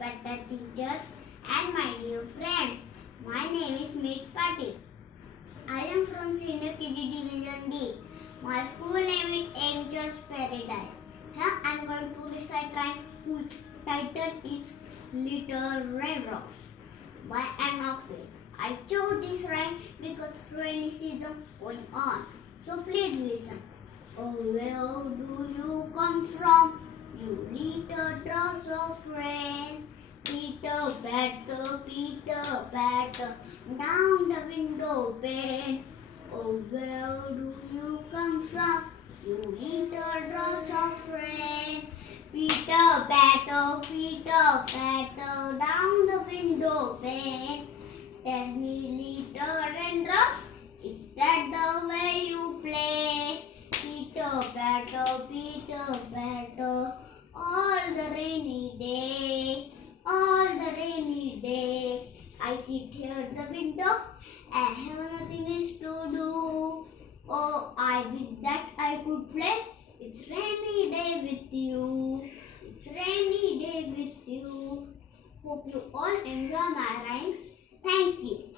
respected teachers, and my dear friends. My name is Meet Patil. I am from sr.kg Division D. My school name is Angel's Paradise. Here I am going to recite rhyme whose title is Little Raindrops by an Oxley. I chose this rhyme because rainy season going on. So please listen. Oh, where do you come from, you little drops of rain? Peter, patter, down the window pane. Oh, where do you come from, you little drops of rain? Peter, patter, down the window pane. Tell me, little raindrops, is that the way you play? Peter, patter, all the rainy day. I sit here at the window and have nothing else to do. Oh, I wish that I could play. It's rainy day with you. Hope you all enjoy my rhymes. Thank you.